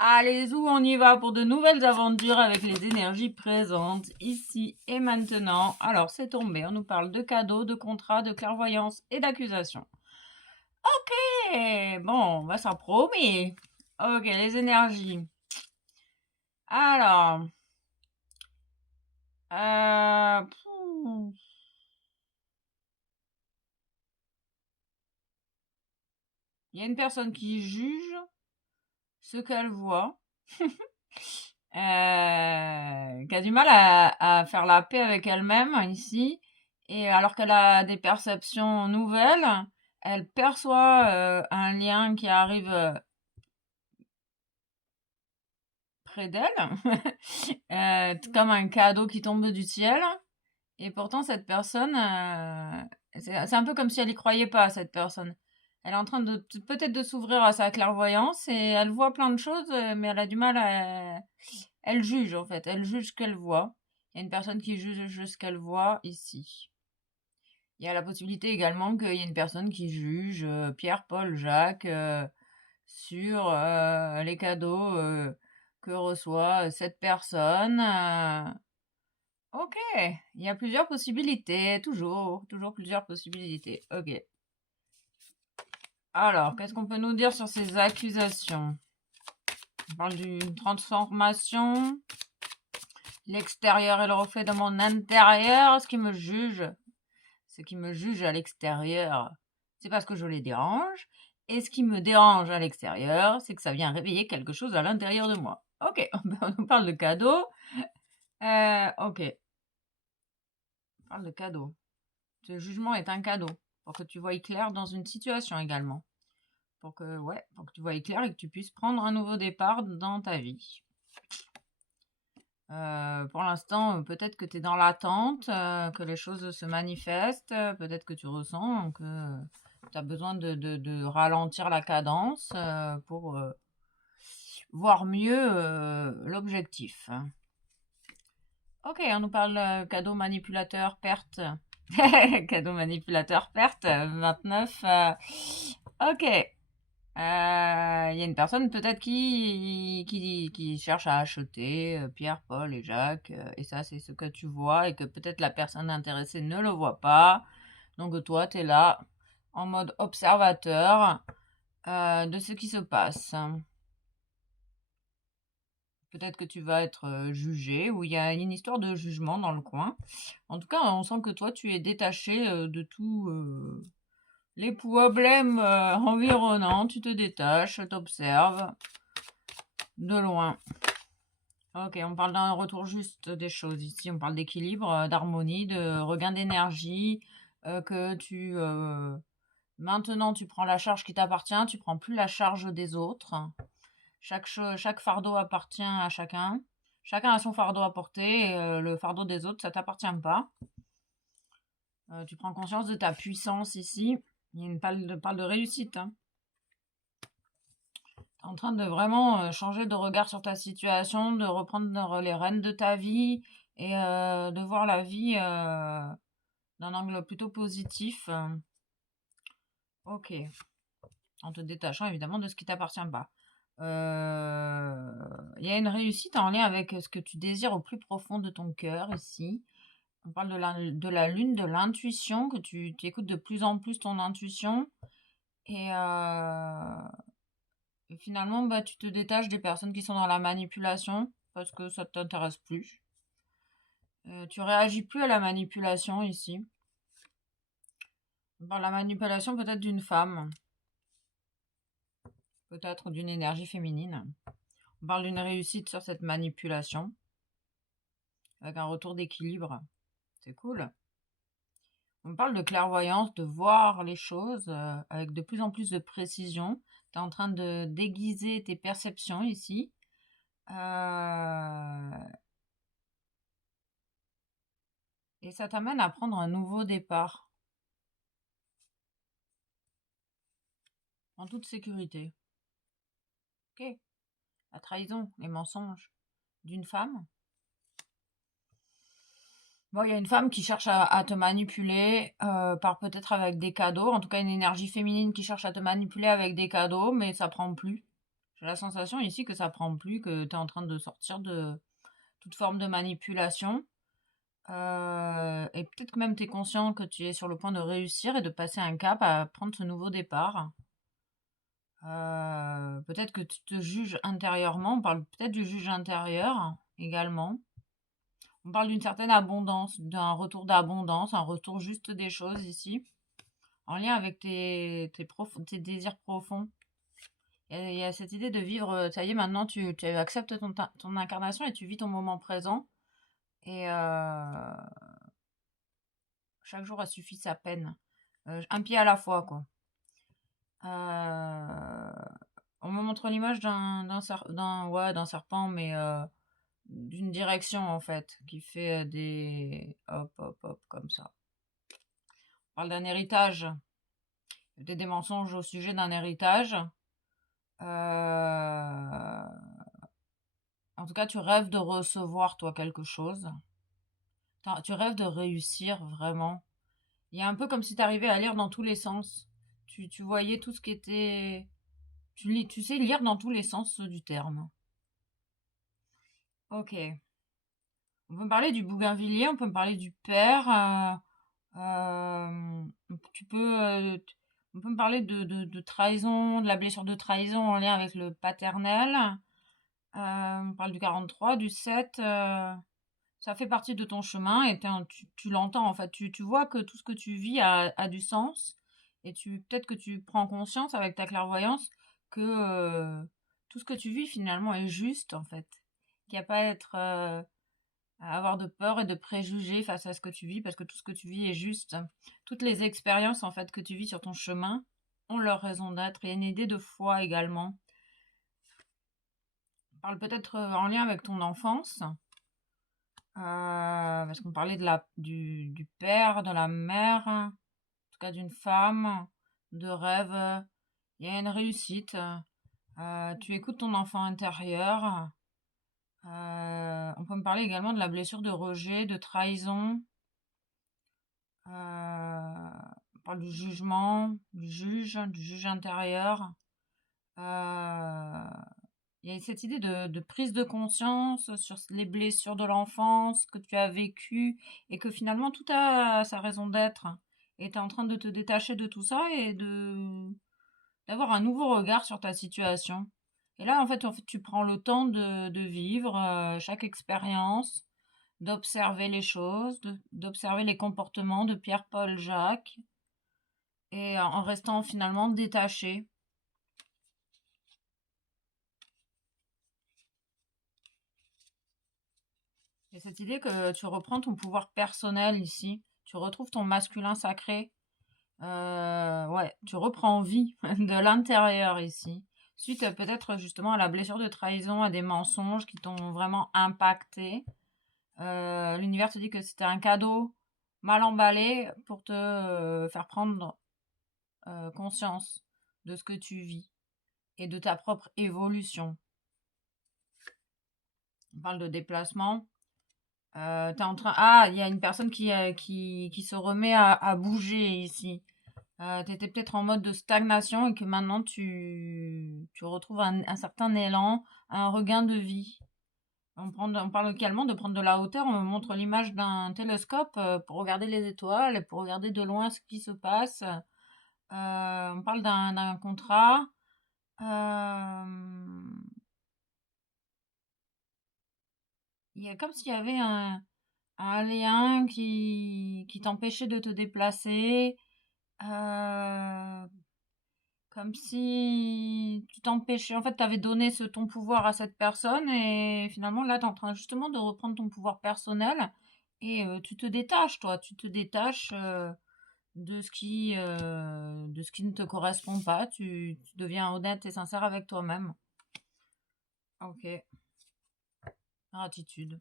Allez, où on y va pour de nouvelles aventures avec les énergies présentes, ici et maintenant. Alors, c'est tombé, on nous parle de cadeaux, de contrats, de clairvoyance et d'accusation. Ok, bon, bah ça promet. Ok, les énergies. Alors, euh, pfff, il y a une personne qui juge ce qu'elle voit, qui a du mal à faire la paix avec elle-même ici, et alors qu'elle a des perceptions nouvelles, elle perçoit un lien qui arrive près d'elle, comme un cadeau qui tombe du ciel, et pourtant cette personne, c'est un peu comme si elle y croyait pas, cette personne. Elle est en train de peut-être de s'ouvrir à sa clairvoyance et elle voit plein de choses, mais elle a du mal à... Elle juge en fait, elle juge ce qu'elle voit. Il y a une personne qui juge ce qu'elle voit ici. Il y a la possibilité également qu'il y ait une personne qui juge Pierre, Paul, Jacques sur les cadeaux que reçoit cette personne. Ok, il y a plusieurs possibilités, toujours plusieurs possibilités. Ok. Alors, qu'est-ce qu'on peut nous dire sur ces accusations? On parle d'une transformation. L'extérieur est le reflet de mon intérieur. Ce qui me juge à l'extérieur, c'est parce que je les dérange. Et ce qui me dérange à l'extérieur, c'est que ça vient réveiller quelque chose à l'intérieur de moi. Ok, on nous parle de cadeau. Ok, on parle de cadeau. Ce jugement est un cadeau pour que tu voies clair dans une situation également. Pour que tu voies clair et que tu puisses prendre un nouveau départ dans ta vie. Pour l'instant, peut-être que tu es dans l'attente, que les choses se manifestent, peut-être que tu ressens que tu as besoin de ralentir la cadence pour voir mieux l'objectif. Ok, on nous parle cadeau manipulateur perte. Cadeau manipulateur perte, 29. Ok. Il y a une personne peut-être qui cherche à acheter Pierre, Paul et Jacques, et ça c'est ce que tu vois, et que peut-être la personne intéressée ne le voit pas. Donc toi, tu es là en mode observateur de ce qui se passe. Peut-être que tu vas être jugé, ou il y a une histoire de jugement dans le coin. En tout cas, on sent que toi, tu es détaché de tout les problèmes environnants. Tu te détaches, t'observes de loin. Ok, on parle d'un retour juste des choses ici. On parle d'équilibre, d'harmonie, de regain d'énergie, que tu... maintenant, tu prends la charge qui t'appartient, tu prends plus la charge des autres. Chaque fardeau appartient à chacun. Chacun a son fardeau à porter, et le fardeau des autres, ça t'appartient pas. Tu prends conscience de ta puissance ici. Il y a une parle de réussite, hein. En train de vraiment changer de regard sur ta situation, de reprendre les rênes de ta vie et de voir la vie d'un angle plutôt positif. Ok, en te détachant évidemment de ce qui t'appartient pas. Il y a une réussite en lien avec ce que tu désires au plus profond de ton cœur ici. On parle de la lune, de l'intuition, que tu écoutes de plus en plus ton intuition. Et, et finalement, bah, tu te détaches des personnes qui sont dans la manipulation parce que ça ne t'intéresse plus. Tu réagis plus à la manipulation ici. Par la manipulation peut-être d'une femme, peut-être d'une énergie féminine. On parle d'une réussite sur cette manipulation, avec un retour d'équilibre. C'est cool. On parle de clairvoyance, de voir les choses avec de plus en plus de précision. Tu es en train de déguiser tes perceptions ici. Et ça t'amène à prendre un nouveau départ. En toute sécurité. Ok. La trahison, les mensonges d'une femme. Bon, il y a une femme qui cherche à te manipuler, par peut-être avec des cadeaux. En tout cas, une énergie féminine qui cherche à te manipuler avec des cadeaux, mais ça prend plus. J'ai la sensation ici que ça prend plus, que tu es en train de sortir de toute forme de manipulation. Et peut-être que même tu es conscient que tu es sur le point de réussir et de passer un cap à prendre ce nouveau départ. Peut-être que tu te juges intérieurement. On parle peut-être du juge intérieur également. On parle d'une certaine abondance, d'un retour d'abondance, un retour juste des choses ici, en lien avec tes désirs profonds. Il y a cette idée de vivre, ça y est, maintenant tu acceptes ton incarnation et tu vis ton moment présent. Et chaque jour a suffi sa peine. Un pied à la fois, quoi. On me montre l'image d'un serpent, mais d'une direction, en fait, qui fait des hop, hop, hop, comme ça. On parle d'un héritage. Des mensonges au sujet d'un héritage. En tout cas, tu rêves de recevoir, toi, quelque chose. Tu rêves de réussir, vraiment. Il y a un peu comme si tu arrivais à lire dans tous les sens. Tu voyais tout ce qui était... Tu sais lire dans tous les sens du terme. Ok. On peut me parler du bougainvillier, on peut me parler du père. Tu peux... on peut me parler de trahison, de la blessure de trahison en lien avec le paternel. On parle du 43, du 7. Ça fait partie de ton chemin et tu l'entends en fait. Tu vois que tout ce que tu vis a du sens et peut-être que tu prends conscience avec ta clairvoyance que tout ce que tu vis finalement est juste en fait. Qu'il n'y a pas à avoir de peur et de préjugés face à ce que tu vis parce que tout ce que tu vis est juste. Toutes les expériences en fait que tu vis sur ton chemin ont leur raison d'être. Il y a une idée de foi également. On parle peut-être en lien avec ton enfance. Parce qu'on parlait du père, de la mère, en tout cas d'une femme, de rêve. Il y a une réussite. Tu écoutes ton enfant intérieur. On peut me parler également de la blessure de rejet, de trahison. On parle du jugement, du juge intérieur. Il y a cette idée de prise de conscience sur les blessures de l'enfance que tu as vécues et que finalement tout a sa raison d'être. Et tu es en train de te détacher de tout ça et d'avoir un nouveau regard sur ta situation. Et là, en fait tu prends le temps de vivre chaque expérience, d'observer les choses, d'observer les comportements de Pierre, Paul, Jacques, et en restant finalement détaché. Et cette idée que tu reprends ton pouvoir personnel ici, tu retrouves ton masculin sacré, ouais, tu reprends vie de l'intérieur ici, suite peut-être justement à la blessure de trahison, à des mensonges qui t'ont vraiment impacté. L'univers te dit que c'était un cadeau mal emballé pour te faire prendre conscience de ce que tu vis et de ta propre évolution. On parle de déplacement. T'es en train... Ah, il y a une personne qui se remet à bouger ici. T'étais peut-être en mode de stagnation et que maintenant tu retrouves un certain élan, un regain de vie. On parle également de prendre de la hauteur. On me montre l'image d'un télescope pour regarder les étoiles et pour regarder de loin ce qui se passe. On parle d'un contrat. Il y a comme s'il y avait un lien qui t'empêchait de te déplacer. Comme si tu t'empêchais. En fait, tu avais donné ton pouvoir à cette personne et finalement, là, tu es en train justement de reprendre ton pouvoir personnel et tu te détaches, toi. Tu te détaches de ce qui ne te correspond pas. Tu deviens honnête et sincère avec toi-même. Ok. Gratitude.